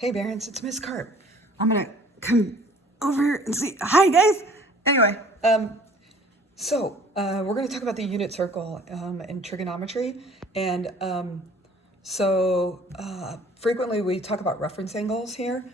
Hey Barons, it's Miss Carp. I'm gonna come over and see. Hi guys. Anyway, we're gonna talk about the unit circle in trigonometry, and frequently we talk about reference angles here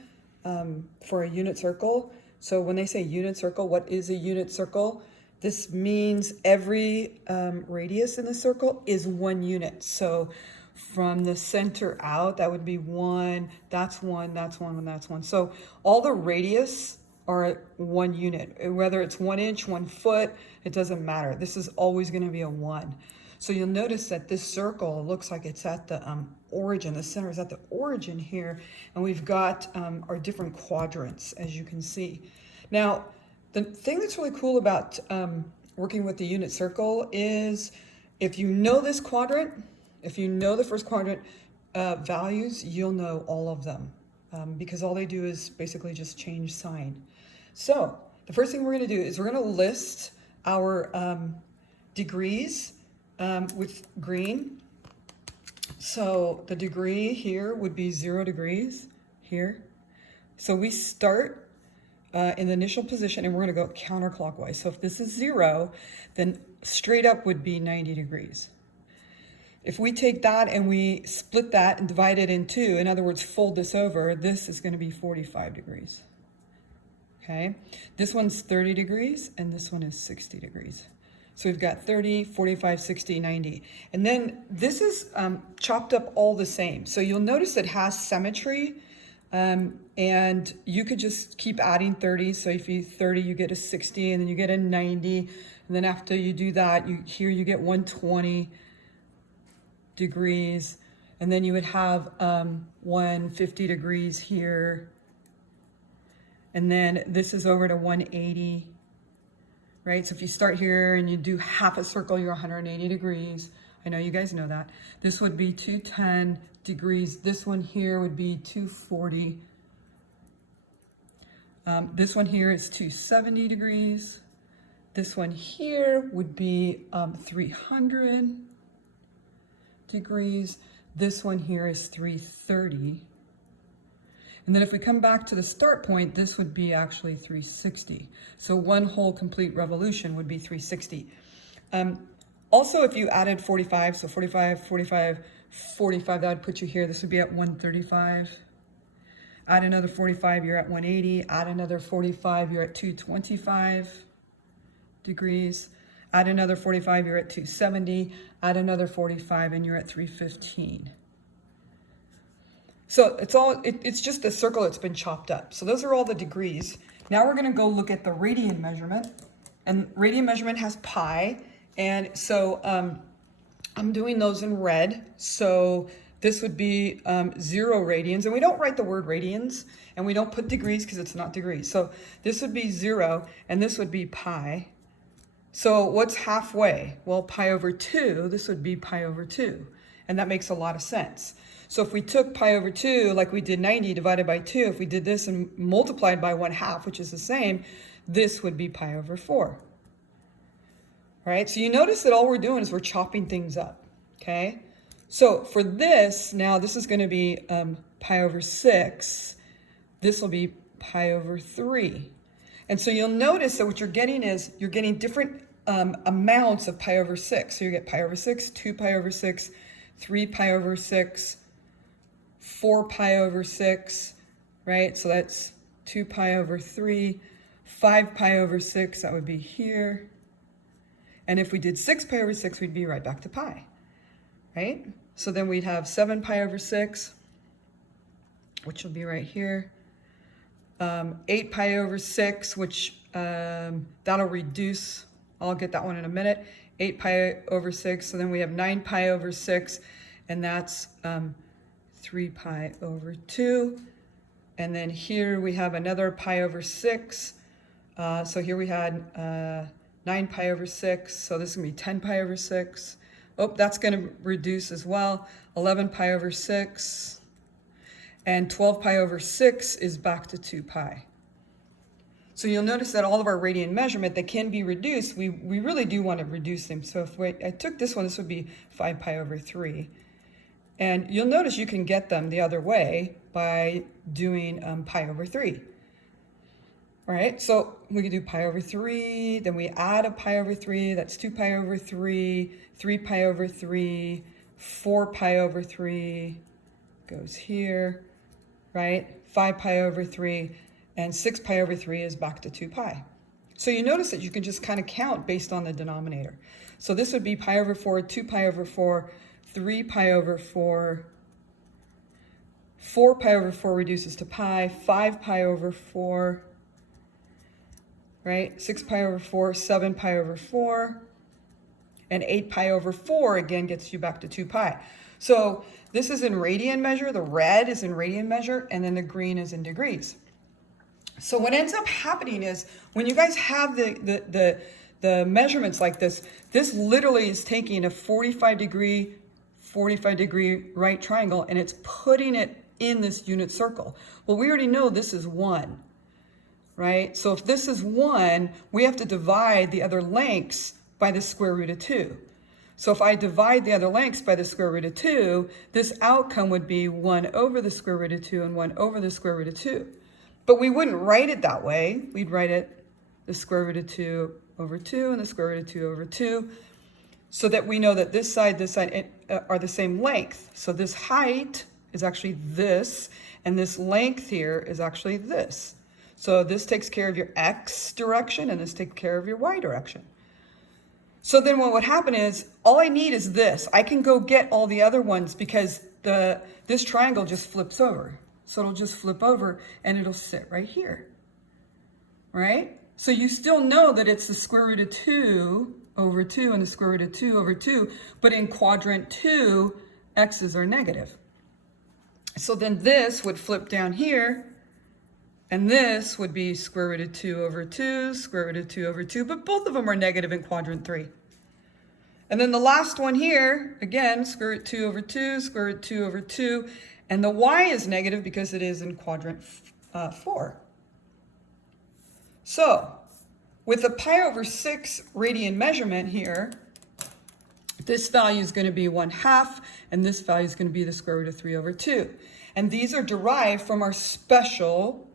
for a unit circle. So when they say unit circle, what is a unit circle? This means every radius in the circle is 1 unit. So from the center out, that would be 1, that's 1, that's 1, and that's 1. So all the radius are 1 unit. Whether it's 1 inch, 1 foot, it doesn't matter. This is always going to be a 1. So you'll notice that this circle looks like it's at the origin. The center is at the origin here, and we've got our different quadrants, as you can see. Now, the thing that's really cool about working with the unit circle is if you know this quadrant, if you know the first quadrant values, you'll know all of them because all they do is basically just change sign. So the first thing we're going to do is we're going to list our degrees with green. So the degree here would be 0 degrees here. So we start in the initial position and we're going to go counterclockwise. So if this is 0, then straight up would be 90 degrees. If we take that and we split that and divide it in 2, in other words, fold this over, this is going to be 45 degrees. Okay, this one's 30 degrees and this one is 60 degrees. So we've got 30, 45, 60, 90. And then this is chopped up all the same. So you'll notice it has symmetry. And you could just keep adding 30. So if you 30, you get a 60, and then you get a 90. And then after you do that, here you get 120 degrees. And then you would have 150 degrees here. And then this is over to 180, right? So if you start here and you do half a circle, you're 180 degrees. I know you guys know that. This would be 210 degrees. This one here would be 240. This one here is 270 degrees. This one here would be 300 degrees. This one here is 330. And then if we come back to the start point, this would be actually 360. So one whole complete revolution would be 360. Also, if you added 45, so 45, 45, 45, that would put you here. This would be at 135. Add another 45, you're at 180. Add another 45, you're at 225 degrees. Add another 45, you're at 270. Add another 45, and you're at 315. So it's just a circle that's been chopped up. So those are all the degrees. Now we're going to go look at the radian measurement. And radian measurement has pi. And so I'm doing those in red. So this would be 0 radians. And we don't write the word radians. And we don't put degrees because it's not degrees. So this would be 0. And this would be pi. So what's halfway? Well, pi over 2. This would be pi over 2. And that makes a lot of sense. So if we took pi over 2, like we did 90 divided by 2, if we did this and multiplied by 1/2, which is the same, this would be pi over 4. All right, so you notice that all we're doing is we're chopping things up, okay? So for this, now this is going to be pi over 6. This will be pi over 3. And so you'll notice that what you're getting is you're getting different amounts of pi over 6. So you get pi over 6, 2 pi over 6, 3 pi over 6, 4 pi over 6, right? So that's 2 pi over 3, 5 pi over 6, that would be here. And if we did 6 pi over 6, we'd be right back to pi, right? So then we'd have 7 pi over 6, which will be right here. 8 pi over 6, which that'll reduce. I'll get that one in a minute. 8 pi over 6, so then we have 9 pi over 6, and that's 3 pi over 2. And then here we have another pi over 6. So here we had 9 pi over 6, so this is going to be 10 pi over 6. Oh, that's going to reduce as well. 11 pi over 6. And 12 pi over 6 is back to 2 pi. So you'll notice that all of our radian measurement that can be reduced, we really do want to reduce them. So if I took this one, this would be 5 pi over 3. And you'll notice you can get them the other way by doing pi over 3. All right, so we can do pi over 3, then we add a pi over 3, that's 2 pi over 3, 3 pi over 3, 4 pi over 3 goes here, right? 5 pi over 3, and 6 pi over 3 is back to 2 pi. So you notice that you can just kind of count based on the denominator. So this would be pi over 4, 2 pi over 4, 3 pi over 4, 4 pi over 4 reduces to pi, 5 pi over 4, right? 6 pi over 4, 7 pi over 4, and 8 pi over 4 again gets you back to 2 pi. So this is in radian measure, the red is in radian measure, and then the green is in degrees. So what ends up happening is when you guys have the measurements like this, this literally is taking a 45 degree right triangle and it's putting it in this unit circle. Well, we already know this is 1, right? So if this is 1, we have to divide the other lengths by the square root of 2. So if I divide the other lengths by the square root of 2, this outcome would be 1 over the square root of 2 and 1 over the square root of 2. But we wouldn't write it that way. We'd write it the square root of 2 over 2 and the square root of 2 over 2, so that we know that this side are the same length. So this height is actually this, and this length here is actually this. So this takes care of your x direction, and this takes care of your y direction. So then what would happen is, all I need is this. I can go get all the other ones because this triangle just flips over. So it'll just flip over and it'll sit right here, right? So you still know that it's the square root of 2 over 2 and the square root of 2 over 2, but in quadrant 2, x's are negative. So then this would flip down here, and this would be square root of 2 over 2, square root of 2 over 2, but both of them are negative in quadrant 3. And then the last one here, again, square root 2 over 2, square root 2 over 2, and the y is negative because it is in quadrant 4. So, with a pi over 6 radian measurement here, this value is going to be 1/2, and this value is going to be the square root of 3 over 2. And these are derived from our special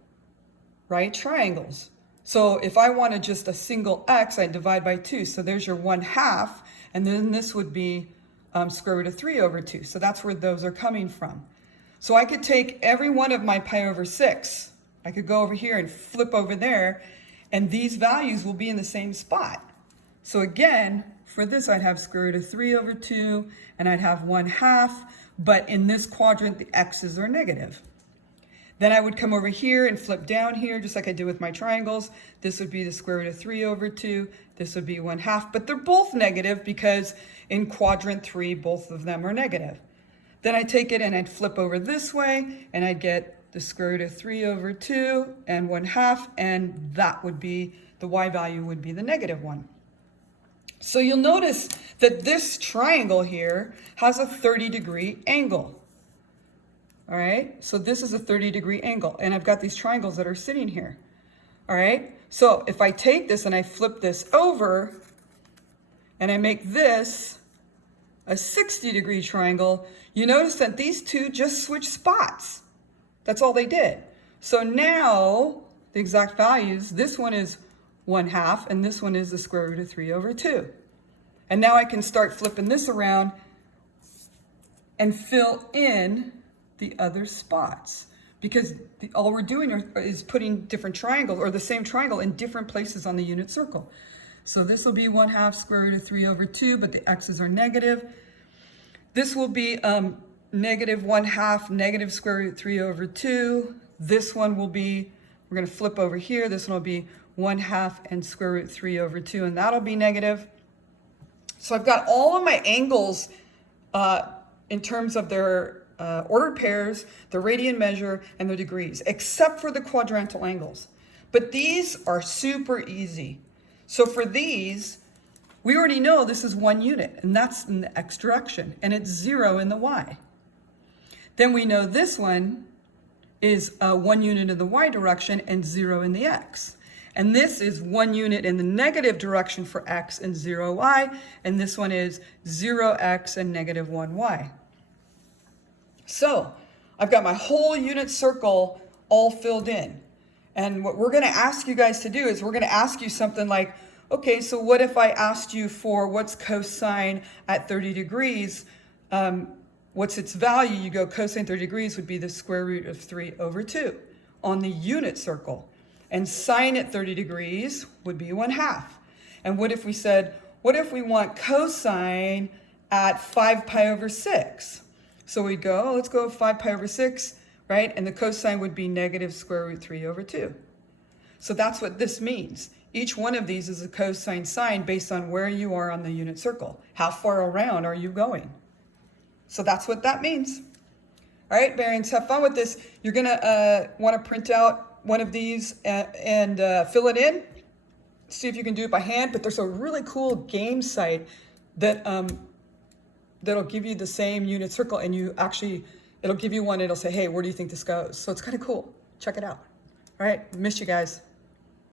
right triangles. So if I wanted just a single x, I'd divide by 2. So there's your 1/2, and then this would be square root of 3 over 2. So that's where those are coming from. So I could take every one of my pi over 6. I could go over here and flip over there, and these values will be in the same spot. So again, for this I'd have square root of 3 over 2, and I'd have 1/2, but in this quadrant the x's are negative. Then I would come over here and flip down here, just like I did with my triangles. This would be the square root of 3 over 2. This would be 1/2, but they're both negative because in quadrant 3, both of them are negative. Then I take it and I'd flip over this way, and I'd get the square root of 3 over 2 and 1/2, and that would be, the y value would be the negative 1. So you'll notice that this triangle here has a 30-degree angle. All right, so this is a 30-degree angle, and I've got these triangles that are sitting here. All right, so if I take this and I flip this over, and I make this a 60-degree triangle, you notice that these two just switch spots. That's all they did. So now, the exact values, this one is 1/2, and this one is the square root of 3 over 2. And now I can start flipping this around and fill in the other spots, because all we're doing is putting different triangles, or the same triangle, in different places on the unit circle. So this will be 1/2 square root of 3 over 2, but the x's are negative. This will be negative 1/2 negative square root 3 over 2. This one will be, we're going to flip over here, this one will be 1/2 and square root 3 over 2, and that'll be negative. So I've got all of my angles in terms of their ordered pairs, the radian measure, and the degrees, except for the quadrantal angles. But these are super easy. So for these, we already know this is 1 unit, and that's in the x direction, and it's 0 in the y. Then we know this one is 1 unit in the y direction and 0 in the x. And this is 1 unit in the negative direction for x and 0y, and this one is 0x and negative 1y. So I've got my whole unit circle all filled in. And what we're going to ask you guys to do is we're going to ask you something like, okay, so what if I asked you for what's cosine at 30 degrees? What's its value? You go cosine 30 degrees would be the square root of 3 over 2 on the unit circle. And sine at 30 degrees would be 1/2. And what if we said, what if we want cosine at 5 pi over 6? So we'd go, let's go 5 pi over 6, right? And the cosine would be negative square root 3 over 2. So that's what this means. Each one of these is a cosine sine based on where you are on the unit circle. How far around are you going? So that's what that means. All right, Barians, have fun with this. You're going to want to print out one of these and fill it in. See if you can do it by hand. But there's a really cool game site that that'll give you the same unit circle, and it'll give you one. It'll say, hey, where do you think this goes? So it's kind of cool. Check it out. All right, miss you guys.